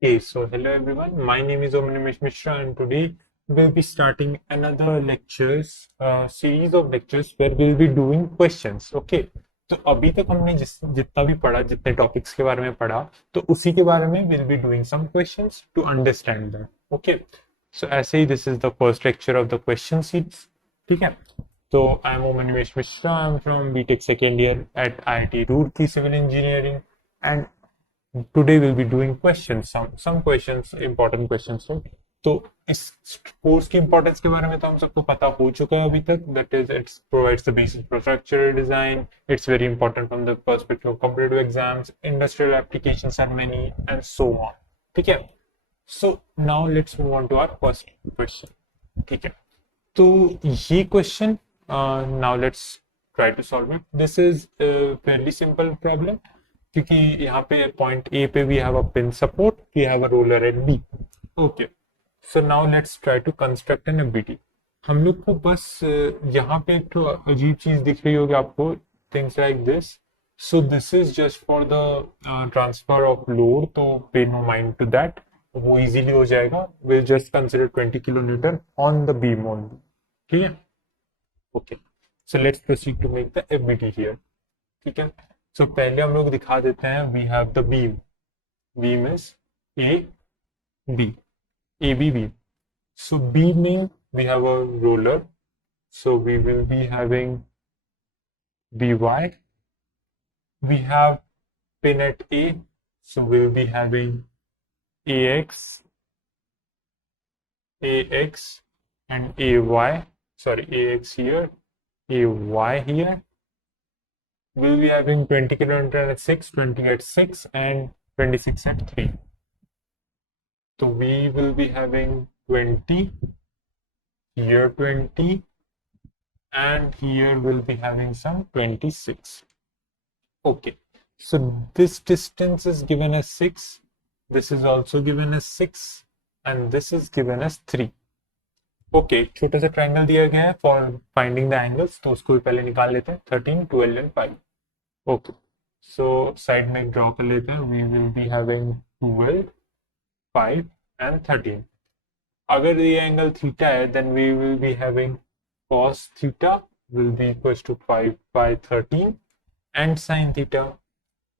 Okay, so hello everyone. My name is Omnimesh Mishra, and today we'll be starting another lectures series of lectures where we'll be doing questions. Okay, तो अभी तक हमने जितना भी पढ़ा, जितने topics के बारे में पढ़ा, तो उसी के बारे में we'll be doing some questions to understand them. Okay, so ऐसे ही this is the first lecture of the question series. ठीक है, तो I am Omnimesh Mishra. I am from BTech second year at IIT Roorkee Civil Engineering, and today we'll be doing questions, some questions, important questions, right? तो इस course की importance के बारे में तो हम सबको पता हो चुका है अभी तक, that is it's provides the basic infrastructure design. It's very important from the perspective of competitive exams, industrial applications are many and so on. ठीक है, so now let's move on to our first question. ठीक है, तो ये question now let's try to solve it. This is fairly simple problem, क्योंकि यहाँ पे point A पे we have a pin support, we have a roller eight B. Okay, so now let's try to construct an FBD. हम लोग को बस यहाँ पे एक तो अजीब चीज दिख रही होगी आपको, things like this. So this is just for the transfer of load, तो pay no mind to that, वो इजीली हो जाएगा. Will just consider 20 kilo newton on the beam only. ठीक है, okay, so let's proceed to make the FBD here. ठीक है, so पहले हम लोग दिखा देते हैं. We have the beam, beam is A B, A B beam. So beaming we have a roller, so we will be having by. We have pin at a, so we'll be having ax, and ay, sorry, ax here, ay here. We'll be having 20 kilonewton at 6, 20 at 6, and 26 at 3. So we will be having 20, here 20, and here we'll be having some 26. Okay, so this distance is given as 6, this is also given as 6, and this is given as 3. Okay, छोटा सा triangle दिया गया है for finding the angles, तो उसको भी पहले निकाल लेते हैं. 13, 12 एंड 5. ओके, सो साइड में ड्रॉ कर लेते हैं. We will be having 12, 5 and 13. अगर ये एंगल थीटा है, then we will be having cos theta will be equals to 5 by 13, and sin theta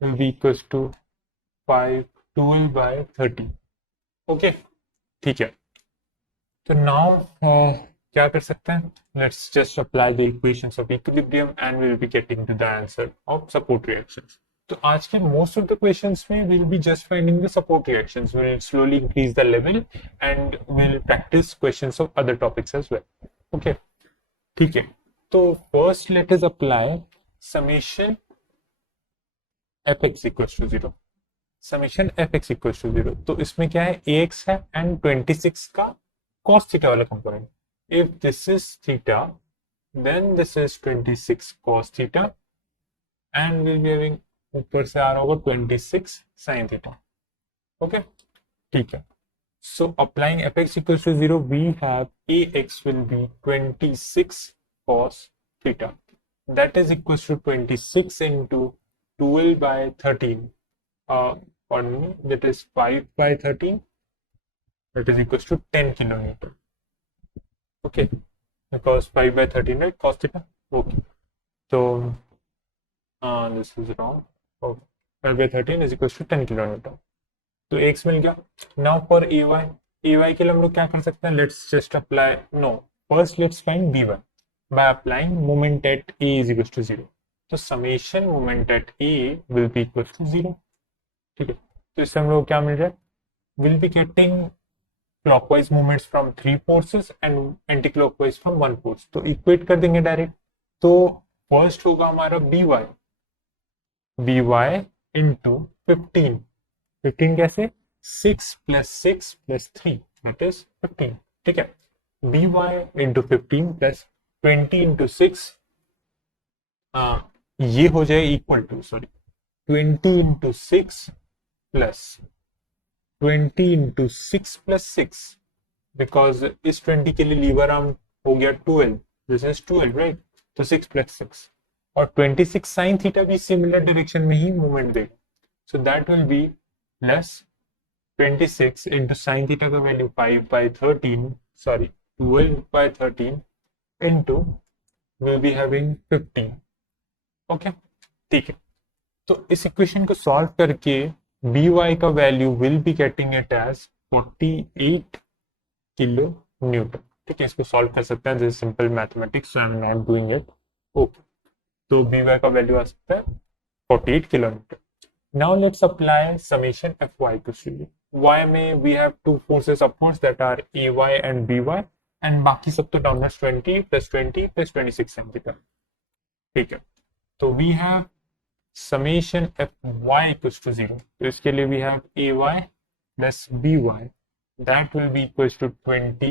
will be equals to 12 by 30. Okay, ठीक है, तो नाउ क्या कर सकते हैं? Let's just apply the equations of equilibrium and we will be getting to the answer of support reactions. तो आज के मोस्ट ऑफ द क्वेश्चंस में we will be just finding the support reactions. We will slowly increase the level and we will practice questions of other topics as well. Okay, ठीक है, तो first let us apply summation F X equals to 0. Summation F X equals to 0, तो इसमें क्या है? ए x है and 26 का cos theta वाला component. if this is theta, then this is 26 cos theta, and we'll be having ऊपर से आ रहा होगा 26 sin theta. okay, ठीक है, so applying fx equals to 0, we have ax will be 26 cos theta, that is equals to 26 into 12 by 13, pardon me, that is 5 by 13, that is equals to 10 kilonewton. okay, because 5 by 13, right, cos theta. okay, so this is wrong. 5 by 13 is equals to 10 kilonewton. तो x मिल गया. Now for ay के लिए हम लोग क्या कर सकते हैं? Let's just apply, no, first let's find b1 by applying moment at a is equals to 0. तो summation moment at a will be equals to 0. ठीक है, तो इससे हम लोग क्या मिल रहा है? Will be getting clockwise movements from 3 forces and anti-clockwise from 1 force. तो इक्वेट कर देंगे डायरेक्ट. तो फर्स्ट होगा हमारा by into 15. 15 कैसे? 6 plus 6 plus 3, that is 15. ठीक है, by into 15 plus 20 into 6, ये हो जाए equal to, sorry, 20 into 6 plus 20 into 6 plus 6, because इस 20 के लिए लीवर आर्म हो गया 12, दिस इज 12, राइट, तो 6 plus 6, और 26 sin थीटा भी सिमिलर डायरेक्शन में ही मूवमेंट देगा, so that will be plus 26 into sin theta का value 5/13, sorry 12/13 into will be having 15. Okay, ठीक है। तो इस इक्वेशन को सॉल्व करके बी वाई का value will be getting it as 48 kilo newton. ठीक है, इसको सॉल्व कर सकते हैं, this simple mathematics, so I am not doing it. Okay, तो बी वाई का वैल्यू आ सकता है 48 kilo newton. Now let's apply summation F Y to C Y में we have two forces upwards that are A Y and B Y, and बाकी सब तो downwards 20 + 20 + 26 centimetre. ठीक है, तो we have summation f y equals to 0. तो इसके लिए we have a y plus b y, that will be equals to 20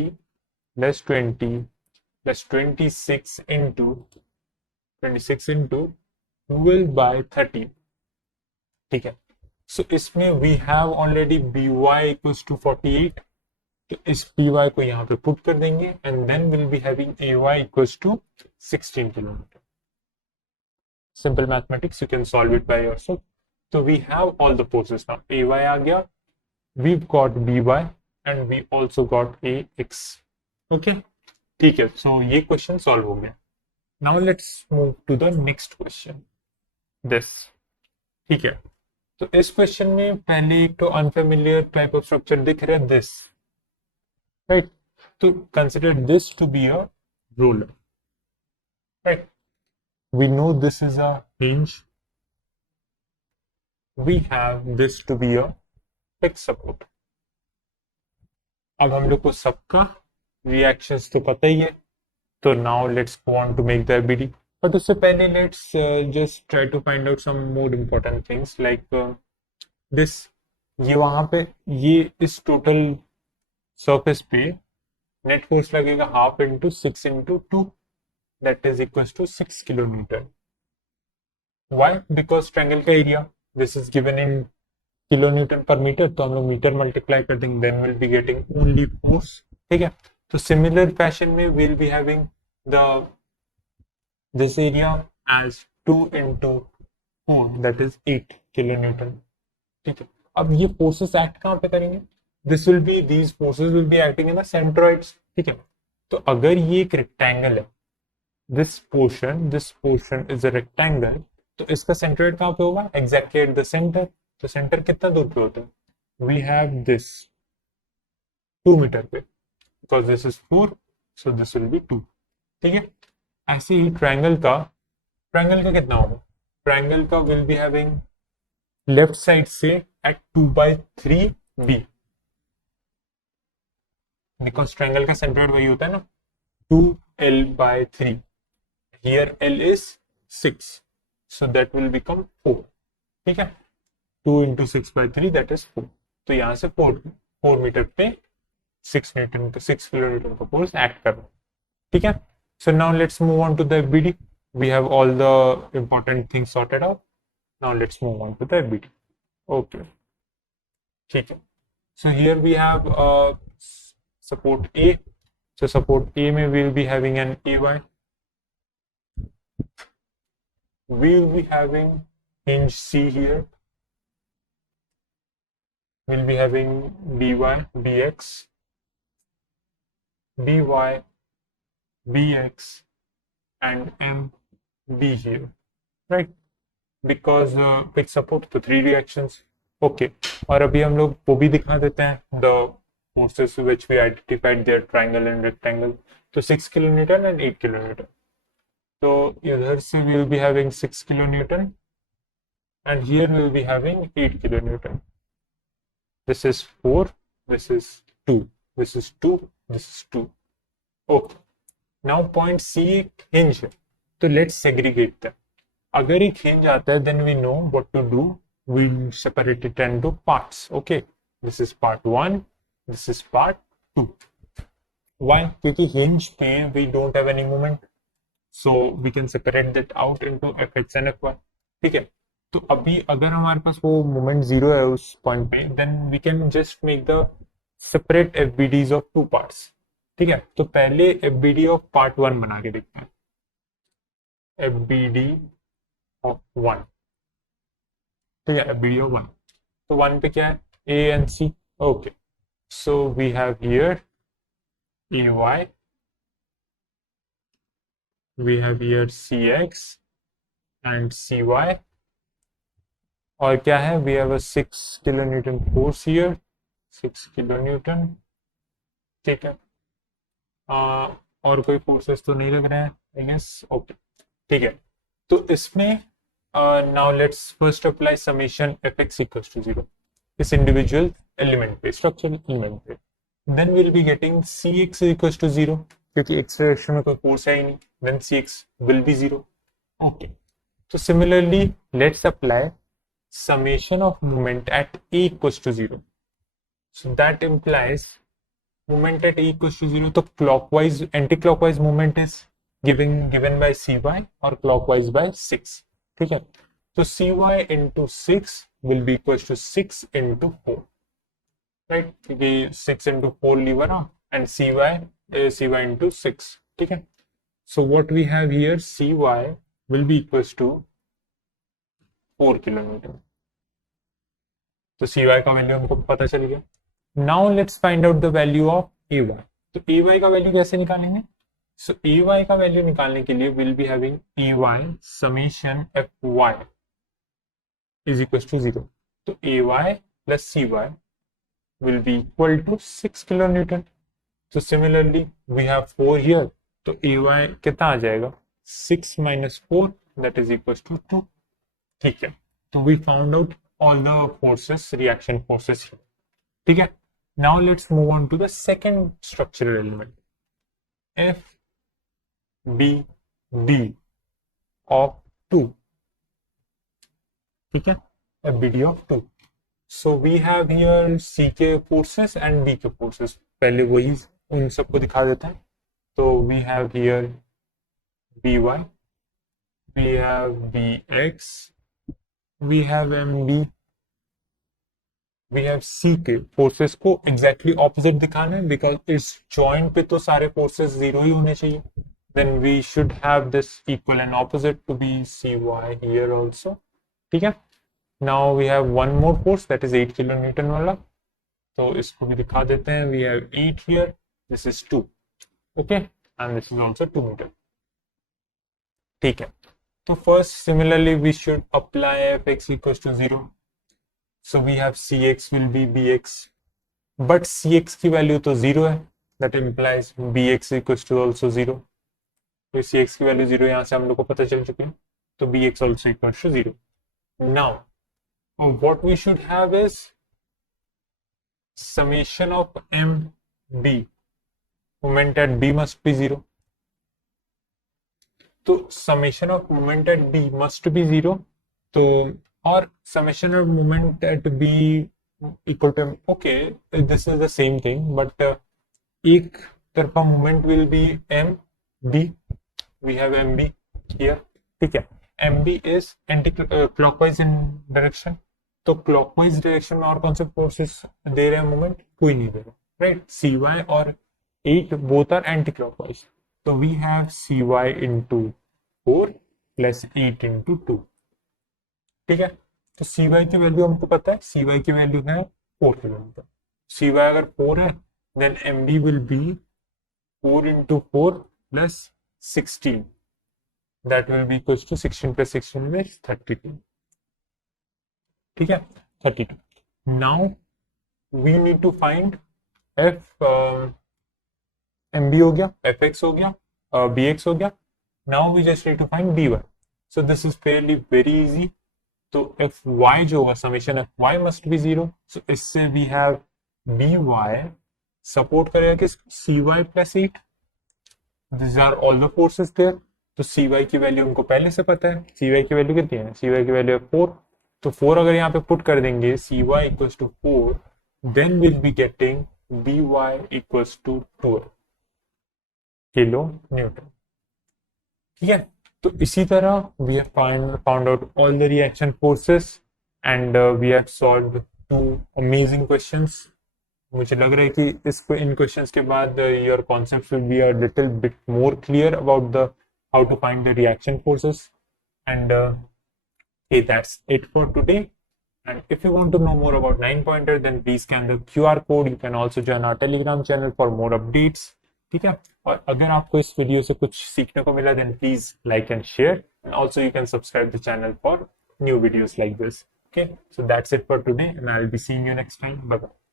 plus 20 plus 26 into 12/13. ठीक है, so इसमें we have already by equals to 48, तो इस by को यहाँ पे पुट कर देंगे, and then we'll be having ay equals to 16 kilometre. Simple mathematics, you can solve it by yourself. So we have all the forces now. Ay आ गया, we've got by, and we also got ax. Okay, ठीक है, so ये question solve हो गया। Now let's move to the next question. This, ठीक है, तो इस question में पहले एक तो unfamiliar type of structure दिख रहा है, this, right? तो consider this to be a roller, right? We know this is a hinge. We have this to be a fixed support. अब हम लोग को सबका रिएक्शंस तो पता ही है, तो now let's go on to make the ABD. But उससे पहले let's just try to find out some more important things like this. ये वहां पे ये इस टोटल सरफेस पे नेट फोर्स लगेगा 1/2 × 6 × 2, that is equal to 6 kilometre. Why? Because triangle का area this is given in kilo newton पर metre, तो हम लोग मीटर मल्टीप्लाई कर देंगे, then will be getting only force. ठीक है, तो सिमिलर फैशन में will be having the this area as 2 × 4, that is 8 kilo newton. ठीक है, अब ये फोर्सेस एक्ट कहाँ पे करेंगे? This will be these forces will be acting in the centroids. ठीक है, तो अगर ये एक रेक्टेंगल है, this portion is a rectangle, तो इसका सेंट्रोइड कहाँ पे होगा? Exactly at the centre. तो सेंटर कितना दूर पे होता है? वी हैव दिस 2 मीटर पे, because this is 4, so this will B 2। ठीक है, ऐसे ही ट्रायंगल का कितना होगा? ट्रायंगल का will be having left side से एट 2/3 b, बिकॉज ट्रायंगल का सेंट्रोइड वही होता है ना, 2l/3। Here l is 6, so that will become 4। ठीक है, 2 × 6/3 that is 4। तो यहां से 4 मीटर पे 6 किलोमीटर का फोर्स एक्ट कर रहा है। ठीक है, so now let's move on to the FBD. We have all the important things sorted out. Now let's move on to the FBD. Okay, ठीक है, so here we have support A. So support A में will be having an ay, we will be having hinge C here, we'll be having dy dx, dy bx and mb here, right? Because fixed support to 3 reactions। okay, और अभी हम लोग वो भी दिखा देते हैं the forces which we identified their triangle and rectangle। तो 6 किलोन्यूटन and 8 किलोन्यूटन, तो इधर से we will be having 6 kilonewton and here we will be having 8 kilonewton। this is 4, this is 2, this is 2, this is 2। okay, now point C एक hinge है, तो let's segregate them। अगर एक hinge आता है then we know what to do, we separate it into parts। okay, this is part 1, this is part 2। why? क्योंकि hinge पे we don't have any moment, so we can separate that out into fx and fy। ठीक है, तो अभी अगर हमारे पास वो moment 0 है उस पॉइंट पे, then we can just make the separate FBDs of 2 parts. ठीक है, तो पहले एफबीडी ऑफ पार्ट 1 बना के देखते हैं। एफबीडी ऑफ 1, ठीक है, एफबीडी ऑफ 1, तो 1 पे क्या है? A and C, Okay, so we have here AY, we have here CX and CY, और क्या है, we have a 6 kilonewton force here, 6 kilonewton, ठीक है। और कोई फोर्सेस तो नहीं लग रहे हैं, आई गेस, ओके, ठीक है। तो इसमें now let's first apply summation F X equals to 0 इस इंडिविजुअल एलिमेंट पे, स्ट्रक्चरल एलिमेंट पे, then will be getting C X equals to 0, क्योंकि एक्स डायरेक्शन में कोई फोर्स है ही नहीं, then C X will be 0, okay. तो similarly let's apply summation of moment at a equals to 0, so that implies moment at a equals to 0, तो clockwise anti clockwise moment is given by cy और clockwise by 6, ठीक है। तो cy into 6 will be equals to 6 into 4, right, क्योंकि 6 into 4 lever and cy into 6, ठीक है। so what we have here, cy will be equals to 4 kilometre, तो cy का value हमको पता चल गया। Now let's find out the value of ay, तो ay का वैल्यू कैसे निकालेंगे, सो ay का वैल्यू निकालने के लिए will be having ay summation fy is equal to 0, तो ay plus cy will be equal to 6 kilo newton. तो सिमिलरली वी हैव 4 हियर, तो ay कितना आ जाएगा, 6 minus 4 that is equal to 2, ठीक है। तो we found out all the forces, reaction forces here, ठीक है। now let's move on to the second structural element, f b d of 2, ठीक है, f b d of 2, so we have here c के forces and b के forces, पहले वही उन सबको दिखा देते हैं। तो we have here by, we have bx, we have mb, we have c के फोर्सेस को एग्जैक्टली ऑपोजिट दिखाना है, बिकॉज इस जॉइंट पे तो सारे फोर्सेस जीरो ही होने चाहिए, then we should have this equal and opposite to be cy here also, ठीक है। Now we have one more force that is 8 kilo newton वाला, तो इसको भी दिखा देते हैं। We have 8 here, this is 2, okay, and this is also 2 metre, ठीक है। तो first similarly we should apply F X equals to 0, so we have cx will be bx, but cx की वैल्यू तो 0 है, that implies bx equals to also 0, तो cx की value 0 यहाँ से हम लोग को पता चल चुकी है, तो bx also equals to 0. now what we should have is summation of mb, moment at b must be 0, तो summation of moment at b must be 0, तो और summation of moment at b equal to, okay, this is the same thing, but एक तरफा moment will be mb, we have mb here, ठीक है। mb is anti clockwise in direction, तो clockwise direction में और कौन से forces दे रहे हैं moment, कोई नहीं दे रहा, right, cy और 8 both are anti clockwise, तो we have cy into 4 plus 8 into 2, ठीक है। तो cy की वैल्यू हमको पता है, cy की वैल्यू है 4 किलोमीटर, cy अगर 4 है then mb will be 4 into 4 plus 16, that will be equals to 16 plus 16 is 32, ठीक है, 32. now we need to find f mb हो गया, fx हो गया, bx हो गया, now we just need to find by, so this is fairly very easy, तो F Y जो होगा summation F Y must be 0, so इससे we have B Y support करेगा कि C Y plus 8, this are all the forces there, तो C Y की value हमको पहले से पता है, सी वाई की वैल्यू कितनी है, सी वाई की वैल्यू है 4, तो 4 अगर यहाँ पे पुट कर देंगे C Y equals to 4, then will be getting B Y equals to 12 kilo newton, ठीक है। तो इसी तरह we have found out all the reaction forces and we have solved 2 amazing questions. मुझे लग रहा है कि इसको इन questions के बाद your concepts will be a little bit more clear about the how to find the reaction forces, and okay, that's it for today, And if you want to know more about 9pointer, then please scan the QR code. You can also join our Telegram channel for more updates. ठीक है, और अगर आपको इस video से कुछ सीखने को मिला, then please like and share. And also you can subscribe the channel for new videos like this. Okay, so that's it for today, and I'll be seeing you next time. Bye bye.